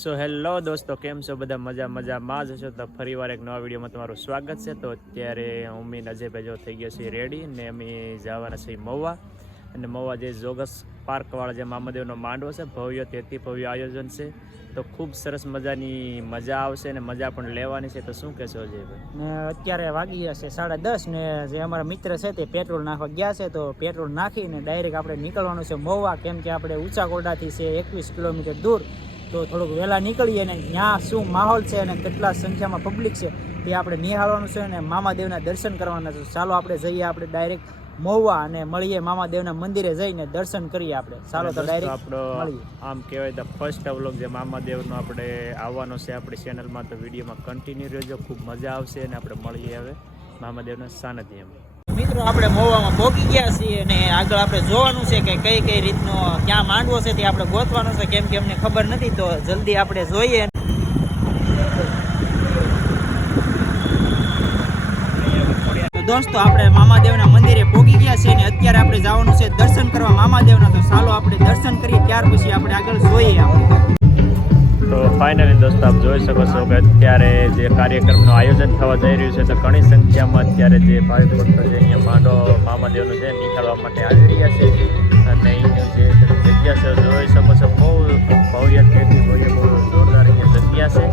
So hello દોસ્તો, કેમ છો બધા? મજામાં જ હશો તો ફરીવાર એક નવા વિડીયોમાં તમારું સ્વાગત છે. તો અત્યારે ઉમ્મીન અજયભાઈ જો થઈ ગયો છે રેડી ને અમે જવાના છીએ મહુવા. અને મહુવા જે જોગસ પાર્કવાળા જે મામાદેવનો માંડવો છે, ભવ્ય તેથી ભવ્ય આયોજન છે. તો ખૂબ સરસ મજાની મજા આવશે ને મજા પણ લેવાની છે. તો શું કહેશો અજયભાઈ? ને અત્યારે વાગી જશે 10:30 ને જે અમારા મિત્ર છે તે પેટ્રોલ નાખવા ગયા છે. તો પેટ્રોલ નાખીને ડાયરેક્ટ આપણે નીકળવાનું છે મહુવા, કેમ કે આપણે ઊંચા કોરડાથી છે 21 કિલોમીટર દૂર. તો થોડુંક વહેલા નીકળીએ ને ત્યાં શું માહોલ છે અને કેટલા સંખ્યામાં પબ્લિક છે તે આપણે નિહાળવાનું છે અને મામાદેવના દર્શન કરવાના છે. ચાલો આપણે જઈએ, આપણે ડાયરેક્ટ મહુવા અને મળીએ મામાદેવના મંદિરે જઈને દર્શન કરીએ આપણે. ચાલો તો ડાયરેક્ટ આપણો મળીએ. આમ કહેવાય તો ફર્સ્ટ વ્લોગ જે મામાદેવનો આપણે આવવાનો છે આપણી ચેનલમાં, તો વિડીયોમાં કન્ટિન્યુ રહેજો, ખૂબ મજા આવશે. અને આપણે મળીએ હવે મામાદેવના સાનિધ્યમાં. મિત્રો આપણે મહુવામાં પહોંચી ગયા છીએ અને આગળ આપણે જોવાનું છે કે કઈ કઈ રીતનો ક્યાં માંડવો છે તે આપણે ગોતવાનો છે, કેમ કે અમને ખબર નથી. તો જલ્દી આપણે જોઈએ. તો દોસ્તો આપણે મામાદેવના મંદિરે પહોંચી ગયા છીએ અને અત્યારે આપણે જવાનું છે દર્શન કરવા મામાદેવના. તો ચાલો આપણે દર્શન કરીએ, ત્યાર પછી આપણે આગળ જોઈએ. તો ફાઇનલી દોસ્તો, આપ જોઈ શકો છો કે અત્યારે જે કાર્યક્રમનું આયોજન થવા જઈ રહ્યું છે, તો ઘણી સંખ્યામાં અત્યારે જે ભાવિક ભક્તો છે અહીંયા માંડો મામાદેવનું છે નિહાળવા માટે આવી રહ્યા છે. અને અહીંનું જે જગ્યા છે જોઈ શકો છો, બહુ ભવ્ય તેથી બહુ જોરદાર અહીંયા જગ્યા છે.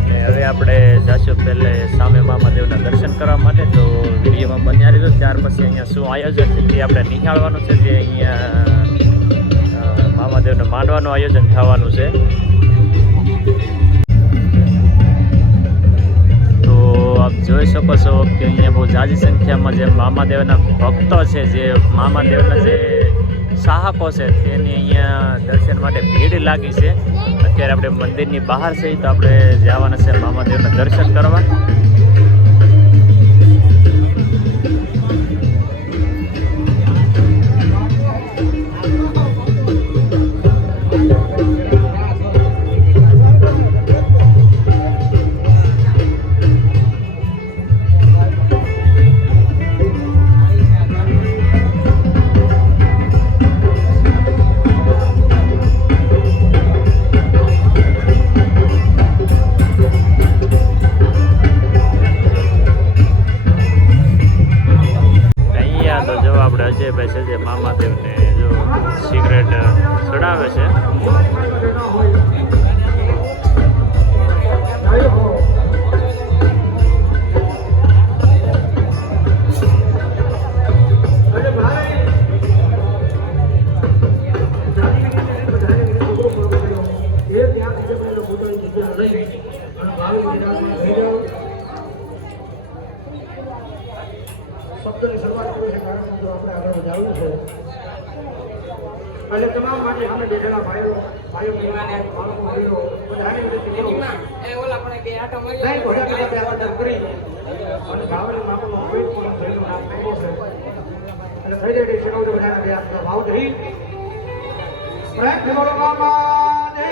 અને હવે આપણે જઈશું પહેલે સામે મામાદેવના દર્શન કરવા માટે. તો વિડીયોમાં બન્યા રહીશું, ત્યાર પછી અહીંયા શું આયોજન છે તે આપણે નિહાળવાનું છે. જે અહીંયા મામાદેવના માંડવાનું આયોજન થવાનું છે. તો આપ જોઈ શકો છો કે અહીંયા બહુ જાજી સંખ્યામાં જે મામાદેવના ભક્તો છે, જે મામાદેવના જે ચાહકો છે, તેની અહીંયા દર્શન માટે ભીડ લાગી છે. અત્યારે આપણે મંદિરની બહાર છે, તો આપણે જવાના છે મામાદેવના દર્શન કરવા. અજયભાઈ છે જે મામાદેવને જો સિગરેટ ચડાવે છે. શબ્દની શરૂઆત કરે છે, કારણ કે આપણે આગળ વધારવું છે. એટલે તમામ માટે અમે બેઠેલા ભાઈઓ બાળકો ભાઈઓ બધાની વચ્ચે ઓલા પણ કે આટા મળી નહીં ઘોડા કરતા આપણે કરી અને ગાવલી માપનો કોઈ પણ ભાઈનું નામ નાખ્યો છે. એટલે થઈ જાય શરૂ બધાના બે આપણા ભાવ દહી પ્રેમ બોલો મામા દે.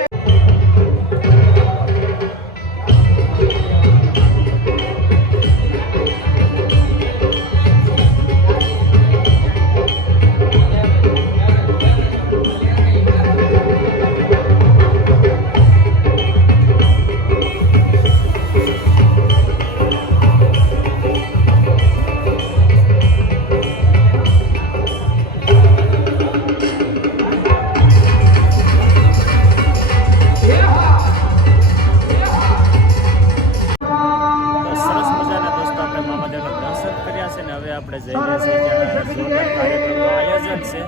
આપણે જઈ રહ્યા છીએ જ્યાં જોરદાર કાર્યક્રમનું આયોજન છે.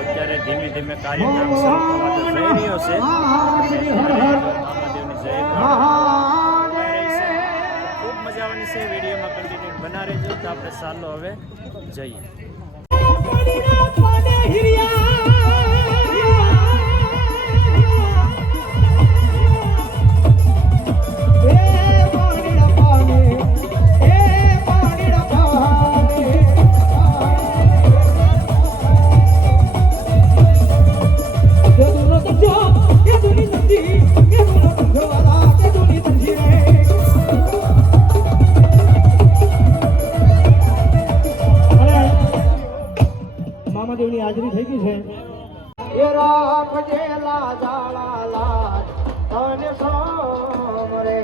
અત્યારે ધીમે ધીમે કાર્યક્રમ શરૂ થવા જઈ રહ્યો છે. મામાદેવની જય ખૂબ મજા આવવાની છે. વિડીયોમાં કન્ટિન્યુ બના રહેજો. તો આપણે ચાલો હવે જઈએ. મામાદેવની હાજરી થઈ ગઈ મોજ સોમરે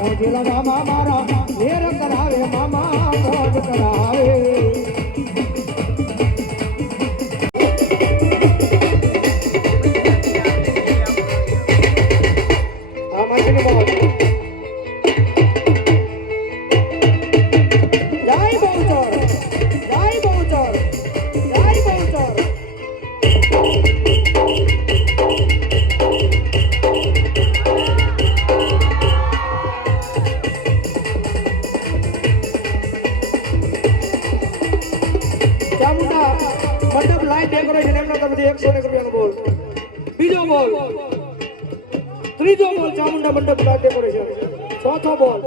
મોજલા બાબા મારા વેર કરાવે મામા મોજ કરાવે મંડપ લાઈન ડેકોરેશન એમના તરફથી 100 રૂપિયાનો બોલ બીજો બોલ ત્રીજો બોલ ચામુંડા મંડપ લાઈન ડેકોરેશન ચોથો બોલ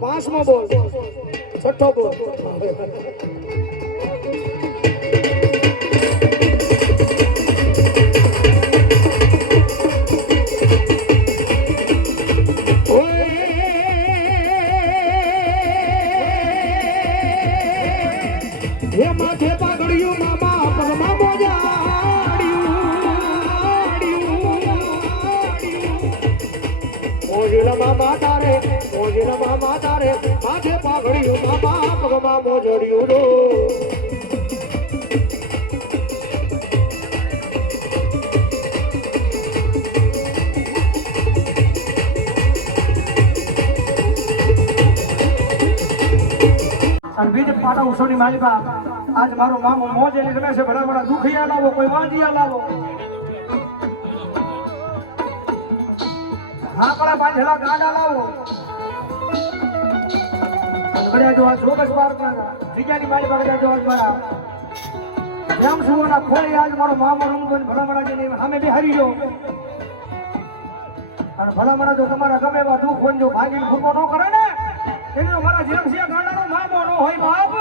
પાંચમો બોલ છઠ્ઠો બોલ હે માથે પાઘડિયું મામા પગમાં મોજેલા મામા તારે માથે પાઘડિયું મામા પગમાં મોજડિયું રો બીજ પાટા ઉત્સવની માલિકા આજ મારો મામો મોજે રમે છે ભલા ભલા દુખિયા લાવો કોઈ વાંધિયા લાવો હાકડા બાંધેલા ગાડા લાવો ઘડિયા જો આ જોગસ પાર્કના જગ્યાની માલિકા ઘડિયા જો આજ મારા જેમ સુવના ખોળી આજ મારો મામો રમતો ભલા ભલા જેની સામે બેહારી ગયો અને ભલા ભલા જો તમારા ગમે એવા દુઃખ હોય જો ભાગીને ભૂકો ન કરે ને એનો મારા જેમ છે ગાડાનો મામો નો હોય બાપ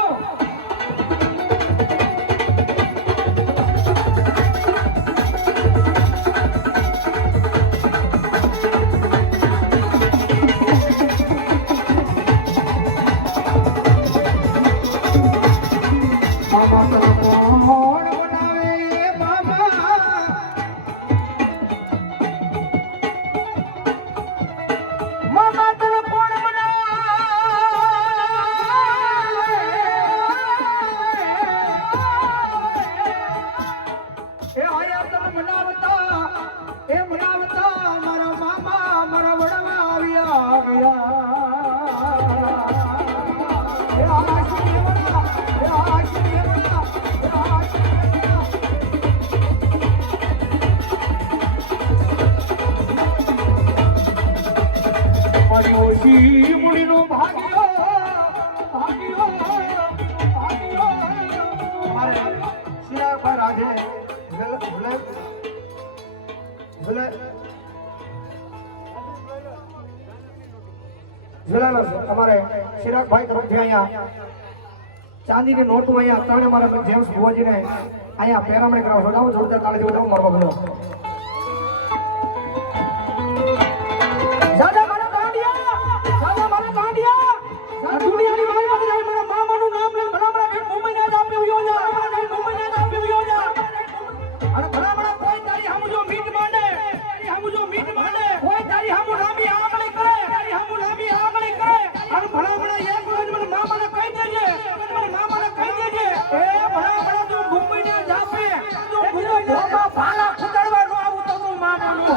મોણ બનાવે બાબા મામા તને કોણ બનાવે એ આયા તને મનાવતા એ મનાવતા મારા મામા મારા વડવા આવ્યા એ આશી વડા એ આશી વડા એ આશી મારી ઓછી મુડીનો ભાગ્યો ભાગ્યો ભાગ્યો મારે શિરાભાઈ રાજે અમારે ચિરાગભાઈ તરફથી અહીંયા ચાંદીની નોટો અહીંયા ત્રણે મારા જેમ્સ ભુવાજીને અહીંયા પેરામણી કરાવો છો જોરદાર તાળી જેવો મારવા બોલો દાદા મારા કાંડિયા દુનિયાની મારી પાસે જાય મારા મામાનું નામ લઈને ભલામણા કે મુંબઈને જ આપ્યો યો જા મુંબઈને જ આપ્યો યો જા અને ભલામણા કોઈ તારી હમજો મીટ માંડે કોઈ તારી હમુ નામી આંગળી કરે અને ભલામણા એક રોજ મને મામાને કહી દેજે એ ભલામણા તું મુંબઈને જ આપે તું ભોગા ભાલા ખુદાડવા નો આવું તો તું મામાનું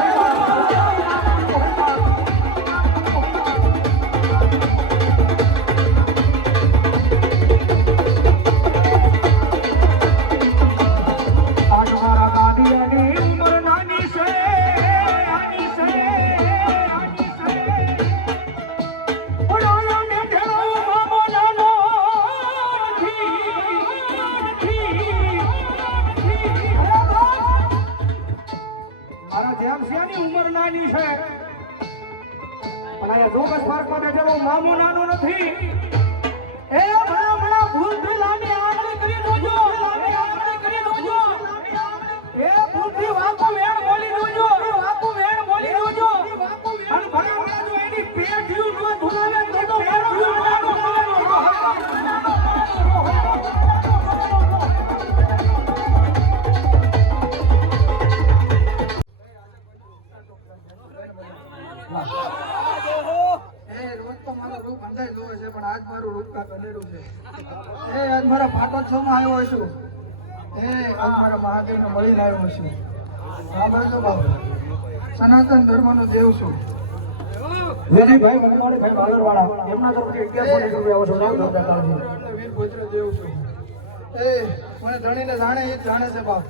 ઉંમર નાની છે પણ આ જોગસ પાર્કમાં બેઠેલો મામો નાનો નથી એ ભલા ભૂલથી લાંબી આંગળી કરી જોજો એ ભૂલથી વાકુ વેણ બોલી જોજો અને ભલા જો એની પેઢીયું નો ધુનાવે તો મારો પણ આજ મારું રૂપકા કનેડું છે આજ મારા પાટોત્સવમાં આવ્યો છું આજ મારા મહાદેવને મળીને આવ્યો છું સાંભળજો બાપુ સનાતન ધર્મનો દેવ છું વિજયભાઈ વનવાડીભાઈ ભાલરવાળા એમના તરફથી 1100 રૂપિયા આવો છો વીરભદ્ર દેવ છું મને ધણીને જાણે એ જ જાણે છે બાપ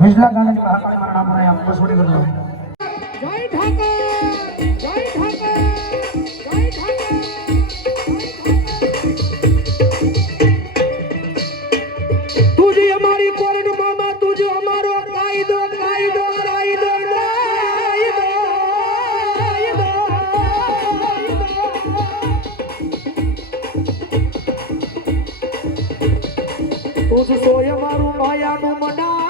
વિજલા ગાંધી મહાકાળી મારા નામ પર આપ બસોડી કરજો જય ઠાકર તુજી અમારી કોરડ મામા તુજો અમારો કાયદો તુજ સોય મારું માયાનું મના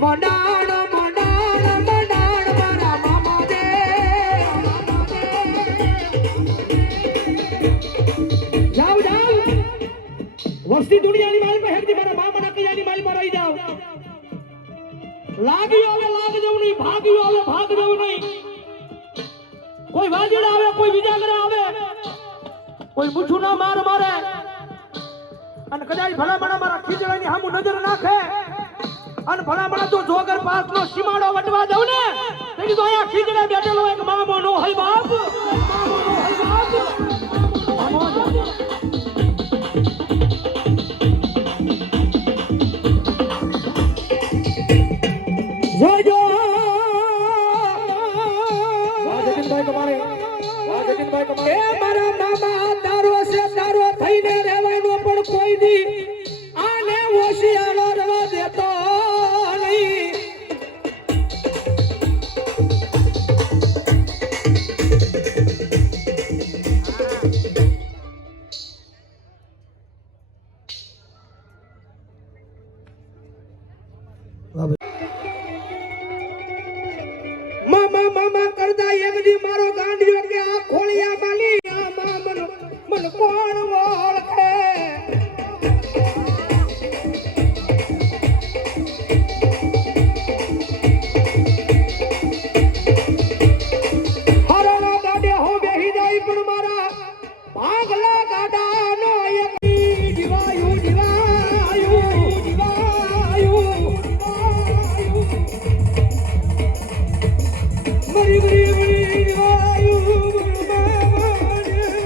મંડાણ મારા મામા દે જાવ વસ્તી દુનિયાની માલ માં હેરતી મારા મામાના કયાની માલ માં રહી જાવ લાગ્યો આવે લાગ જવું નહીં ભાગ્યો આવે ભાગ જવું નહીં કોઈ વાજડા આવે કોઈ વિજાગરા આવે કોઈ મુઠ્ઠું ના મારે અને કદાચ ભલામણા મારા ખીજડાની સામું નજર નાખે અને ભલામણા તો જોગર પાસ નો સીમાડો વટવા દઉં ને તેથી તો અહીંયા ખીજડે બેઠેલો એક મામો નો હોય બાપ જોજો મારા મામા તારો થઈને રહેવાનો પણ કોઈ દી આને હોશિયારો રવા દેતો નહીં મામા કરતા એક દી મારો ગાંડિયો કે આ ખોળિયા માલી આમાં મન કોણ ઓળખે હરણા ગાડે હો બેહી જાય પણ મારા ભાગલા ગાડાનો એક દિવાયું મરી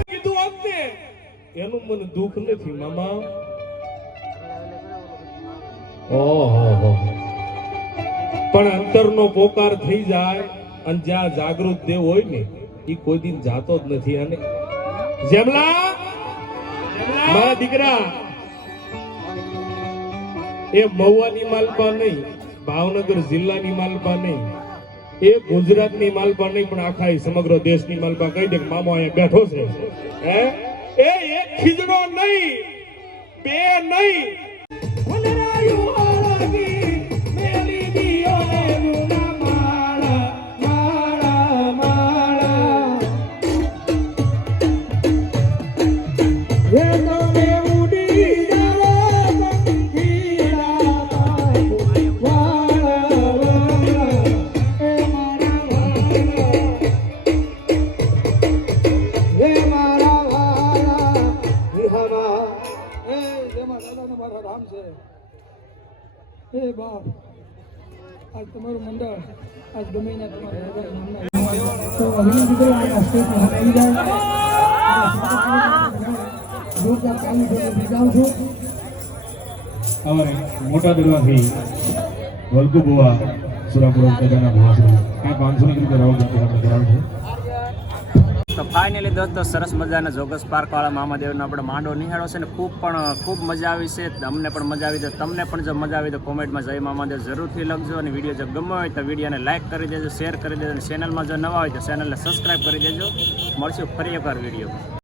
કીધું આપને એનું મને દુઃખ નથી મામા ઓહો પણ અંતરનો પોકાર થઈ જાય અને જ્યાં જાગૃત દેવ હોય ને એ કોઈ દિન જાતો જ નથી અને જેમલા મારા દીકરા એ મહુવાની માલપા નહીં ભાવનગર જિલ્લાની માલપા નહીં એ ગુજરાતની માલપા નહીં પણ આખા સમગ્ર દેશની માલપા કહી દે કે મામો અહીંયા બેઠો છે હે એ એક ખીજડો નહીં બે નહીં આજ તમારું મંડળ આજ ગમે અમારે મોટા દરવાથી વલગુ બુવા સુરાપુરા પ્રજાના ભાષણ આ 500 ની રાઉન્ડ કરાવજો. તો ફાઇનલી દોસ્તો સરસ મજાના જોગસ પાર્કવાળા મામાદેવનો આપણે માંડો નિહાળો છે ને ખૂબ મજા આવી છે. અમને પણ મજા આવી તો તમને પણ જો મજા આવી તો કોમેન્ટમાં જય મામાદેવ જરૂરથી લખજો અને વિડીયો જો ગમ્યો હોય તો વિડીયોને લાઇક કરી દેજો, શેર કરી દેજો અને ચેનલમાં જો નવા હોય તો ચેનલને સબસ્ક્રાઈબ કરી દેજો. મળશું ફરી એકવાર વિડીયો.